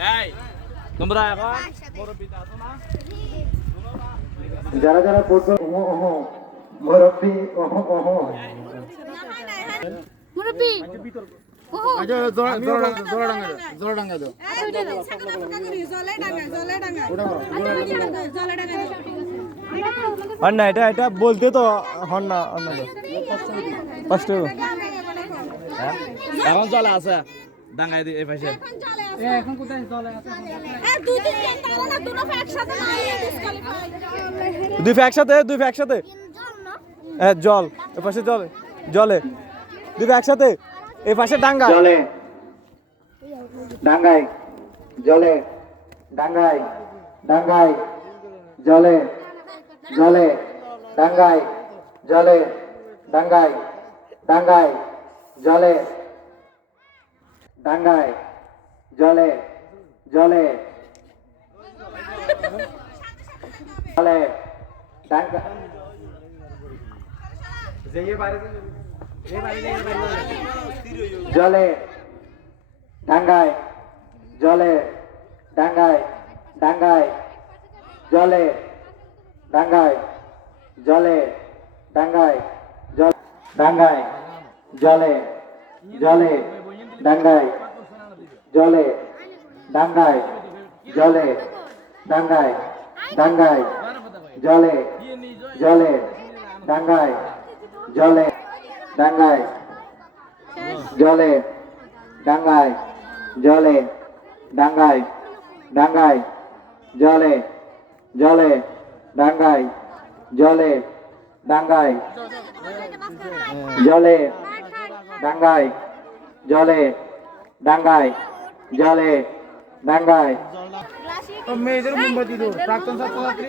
এই তোমরা এখন মুরব্বিতে আছো না? যারা যারা পড়বে মুরব্বি মুরব্বি ওহো আচ্ছা জোড়া ডাঙ্গা দাও আর না এটা বলতে তো হন না ফার্স্ট এখন জলে আছে ডাঙ্গায় এই পাশে এখন কোথায় জলে আছে দুই ফ্যাক একসাথে হ্যাঁ জল এ পাশে জলে দুই ফ্যাক একসাথে এই পাশে ডাঙ্গা জলে ডাঙ্গায় জলে ডাঙ্গায় ডাঙ্গায় জলে জলে ডাঙ্গায় জলে ডাঙ্গায় ডাঙ্গায় জলে ডাঙ্গায় জলে জলে জলে ডাঙ্গা জলে ডাঙ্গায় জলে ডাঙ্গায় ডাঙ্গায় জলে ডাঙ্গায় জলে ডাঙ্গায় জল ডাঙ্গায় জলে জলে ডাঙ্গায় জলে ডাঙ্গায় জলে ডাঙ্গায় ডাঙ্গায় জলে জলে ডাঙ্গায় জলে ডাঙ্গায় জলে ডাঙ্গায় জলে ডাঙ্গায় ডাঙ্গায় জলে জলে ডাঙ্গায় জলে ডাঙ্গায় জলে ডাঙ্গায় জলে ডাঙ্গায় জলে ডাঙ্গায় মেয়েদের মোমবাতি দাও প্রাক্তন ছাত্রছাত্রী